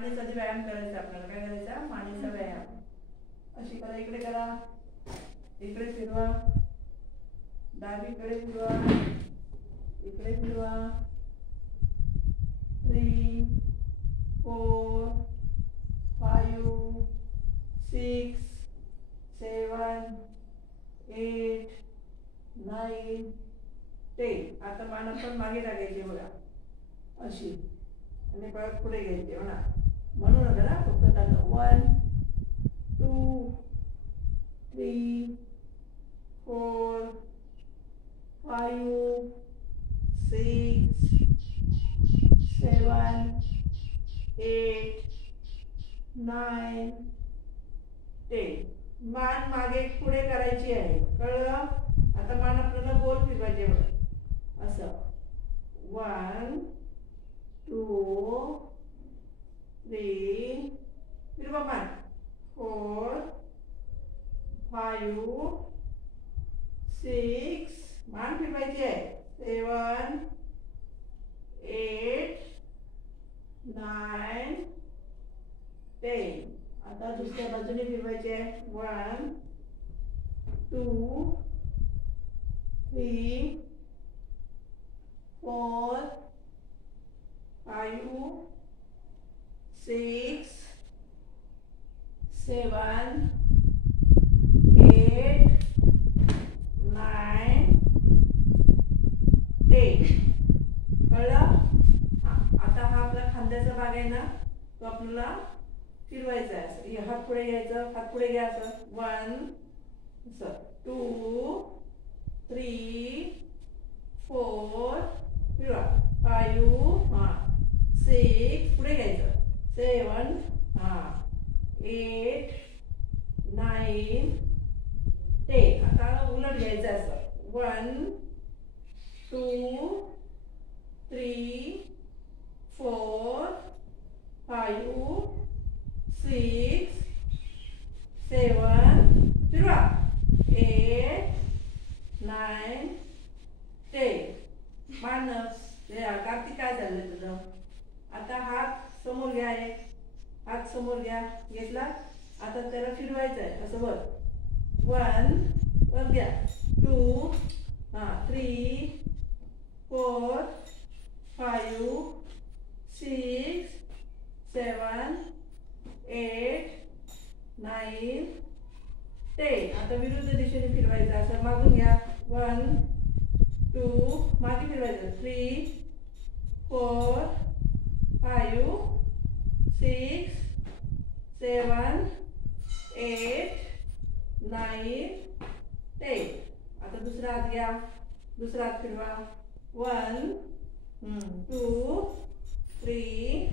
मानेचा व्यायाम करायचा आपल्याला. काय करायचा? मानेचा व्यायाम. अशी करा, इकडे करा, इकडे फिरवा, डावीकडे फिरवा, इकडे फिरवा. 3 4 5 6 7 8 9 10. आता मान आपण मागे टाकायची बघा अशी आणि परत पुढे घ्यायची हो ना. म्हणू नका ना, फक्त टाका. 1 2 3 4 5 6 7 8 9 10. मान मागे पुढे करायची आहे, कळलं? आता मान आपल्याला गोल फिरवायचे बघा असं. 1 2 3 फिरवा मान. 4 5 6 मान फिरवायची आहे. 7 8 9 10. आता दुसऱ्या बाजूने फिरवायचे आहे. 1 2 3 4 5 6 7 8 9 10. कळलं? आता हा आपला खांद्याचा भाग आहे ना, तो आपल्याला फिरवायचा आहे. असं हात पुढे घ्यायचं, हात पुढे घ्या असं. 1 असं 2 3 4 फिरवा. 5 6 पुढे घ्यायचं. 7 8 9 10. आता उलट घ्यायचं असं. 1 2 3 4 5 6 7 फिरवा. 8 9 10. मानस कार्तिक काय झालं तुझं? आता हात समोर घ्या, एक हात समोर घ्या, घेतला. आता त्याला फिरवायचं आहे असं वर. 1 वर घ्या. 2 3 4 5 6 7 8 9 10. आता विरुद्ध दिशेने फिरवायचं असं. मागून घ्या. 1 2 मागे फिरवायचं. 3 4 5 6 7 8 9 10. आता दुसरा हात घ्या, दुसरा हात फिरवा. 1 2 3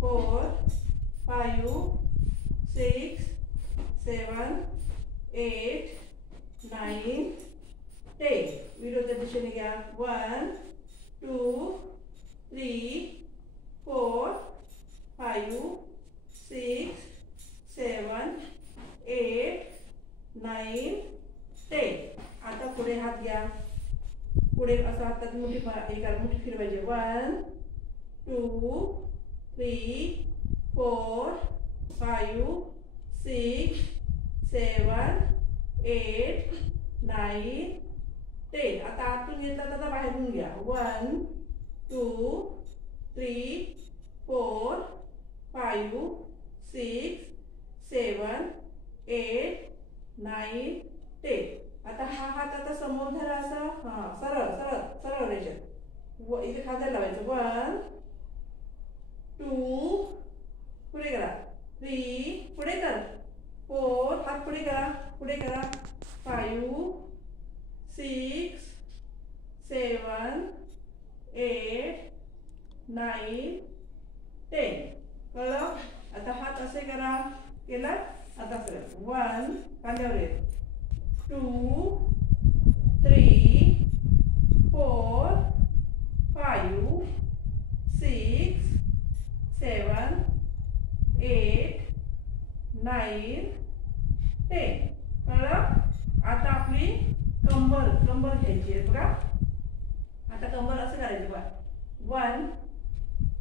4 5 6 7 8 9 10. विरुद्ध दिशेने घ्या. 1 2 3 4 5 6 7 8 9 10. आता पुढे हात घ्या, पुढे असं हातात मुठी मुठी फिरवायची. 1 2 3 4 5 6 7 8 9 10. आता आतून घेतला तर बाहेरून घ्या. 1 2 3 4 5 6 7 8 9 10. आता हा हात आता समोर धरा असा. सरळ सरळ सरळ रेषेत इथे खांद्याला लावायचं. 1 2 पुढे करा. 3 पुढे कर. 4 हात पुढे करा, पुढे करा. 5 6 7 8 9 10. कळलं? आता हात असे करा. केला? आता सरळ. 1 खांद्यावर येत. 2 3 4 5 6 7 8 9 10. कळलं? आता आपली कंबर घ्यायची आहे बघा. आता कंबर असं करायचं बघा. 1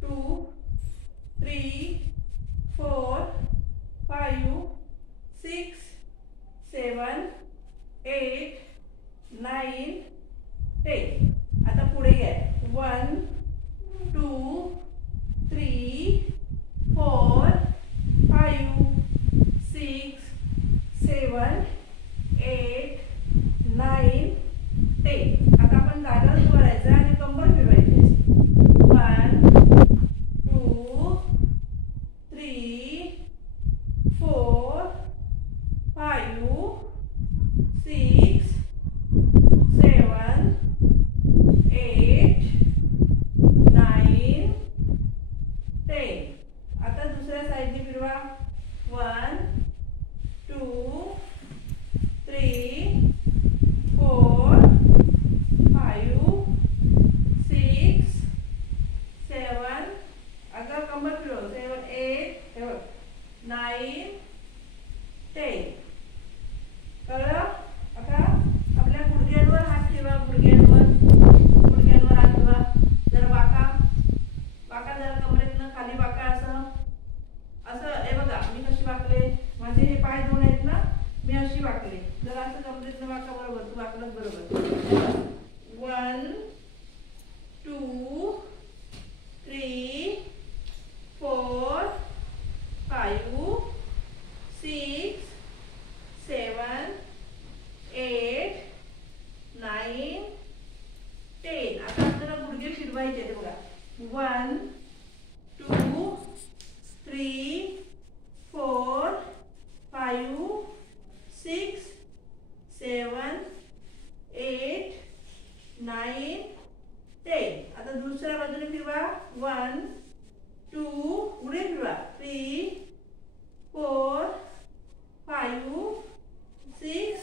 2 3 4 5 6 7 8 9 10. आता पुढे घ्या 1 2 3 4 5 6 7 8 9 10. आता आपण जागाच वळायचं आणि कंबर फिरवायची. 1 2 3 4 5 6 7 8 9 10. आता दुसऱ्या साइडने फिरवा. 1 2 3 4 5 6 7. आता कंबर फिरव. 7 8 9 10. कळलं? आता आपल्या गुडघ्यांवर हात ठेवा. गुडघ्यांवर हात ठेवा. जरा वाका जरा कमरेतनं खाली वाका. असं हे बघा मी कशी वाकले. माझे हे पाय दोन आहेत ना, मी अशी वाकले. जरा असं कमरेतनं वाका. बरोबर, तू वाकलंच बरोबर. 1 2 3 4 5 6 7 8 9 10. आता आपल्याला गुडघे फिरवायचे आहेत बघा. 1 2 3 4 5 6 7 8 9 10. आता दुसऱ्या बाजूने फिरवा. 1 2 पुढे फिरवा. 3 4 5 6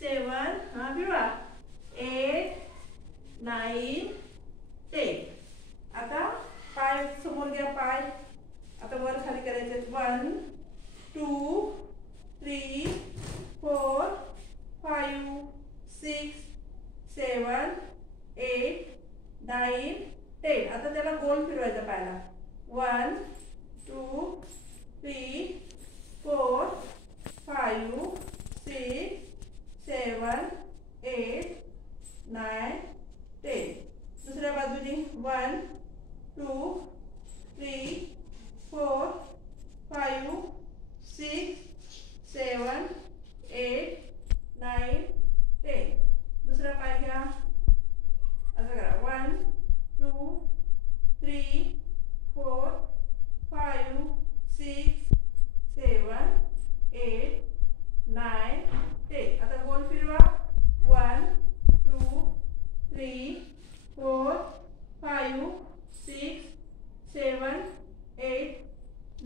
7 हा फिरवा. 8 9 10. आता पाय समोर घ्या. पाय आता वर खाली करायचे. 1 2 3 4 5 6 7 8 9 10. आता त्याला गोल फिरवायचा पायाला. 1 2 3 4 5 6 7 8 9 10. दुसऱ्या बाजूने 1 2 3 4 5 6 7 8 9 10. दुसरा पाय घ्या. असं करा. 1 2 3 4 5 6 7 8 9 10. आता गोल फिरवा. 1 2 3 4 5 6 7 8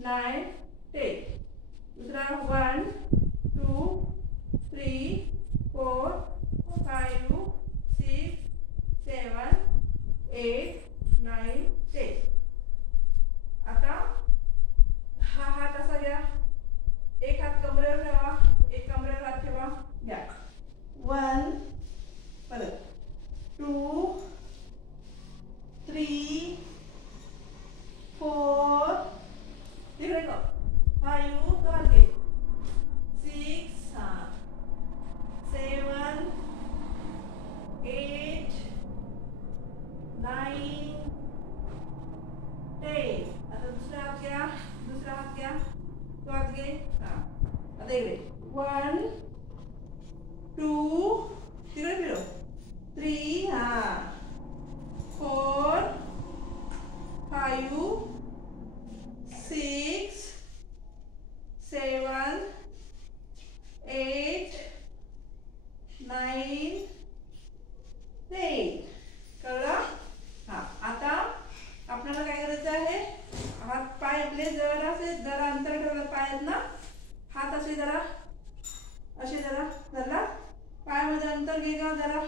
9 10. दूसरा 1 2 3 4 5 6 7 8 9 10. आता हा हात असा घ्या. एक हात कमरेवर ठेवा. एक कमरेवर हात ठेवा. घ्या. 1 परत 2 3 4 तिकडे go. 5 तो हात घे. 6 7 8 9 10. आता दुसरा हात घ्या. तो हात घे. आता इकडे 1 2 तिकडे फिरव. 3 4 5 6 7 8 9 10. कळलं? आता आपल्याला काय करायचं आहे. हात पाय आपले जरा अंतर ठेवलं. पायात ना हात असे जरा धरला. पायामध्ये अंतर घे का जरा.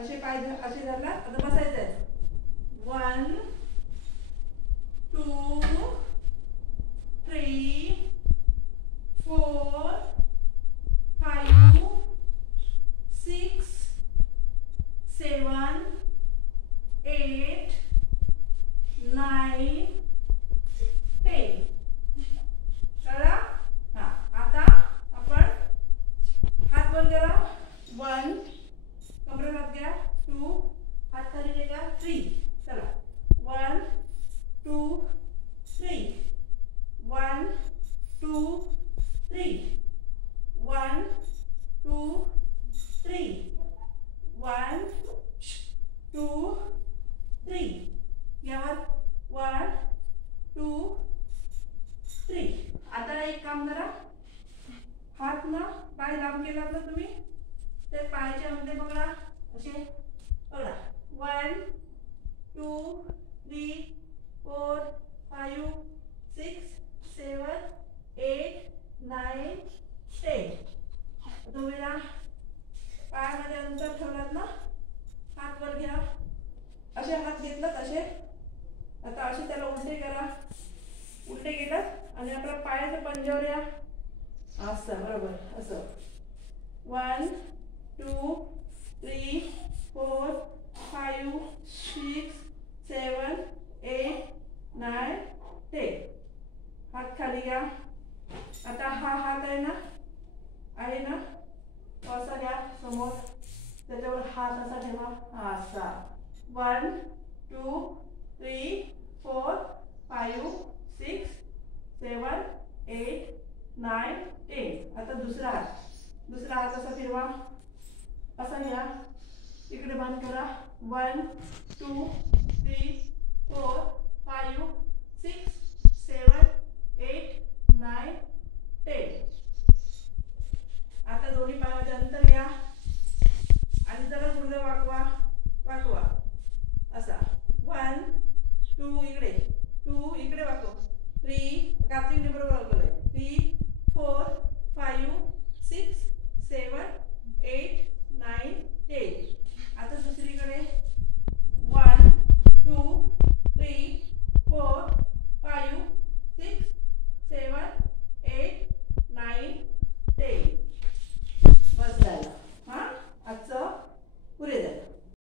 असे पाय असे धरला. आता बसायचं आहे. 1 2 3 4 5 6 7 8 9 10. काम केलं ना तुम्ही ते पायाच्या मध्ये बघा असे बघा 1 2 3 4 5 6 7 8 9 10. तुम्ही ना पायामध्ये अंतर ठेवलात ना हात वर घ्या असे हात घेतलात असे आता असे त्याला उलटे करा उलटे गेलात आणि आपल्या पायाच्या पंजावर या असं बरोबर असं 1 2 3 4 5 6 7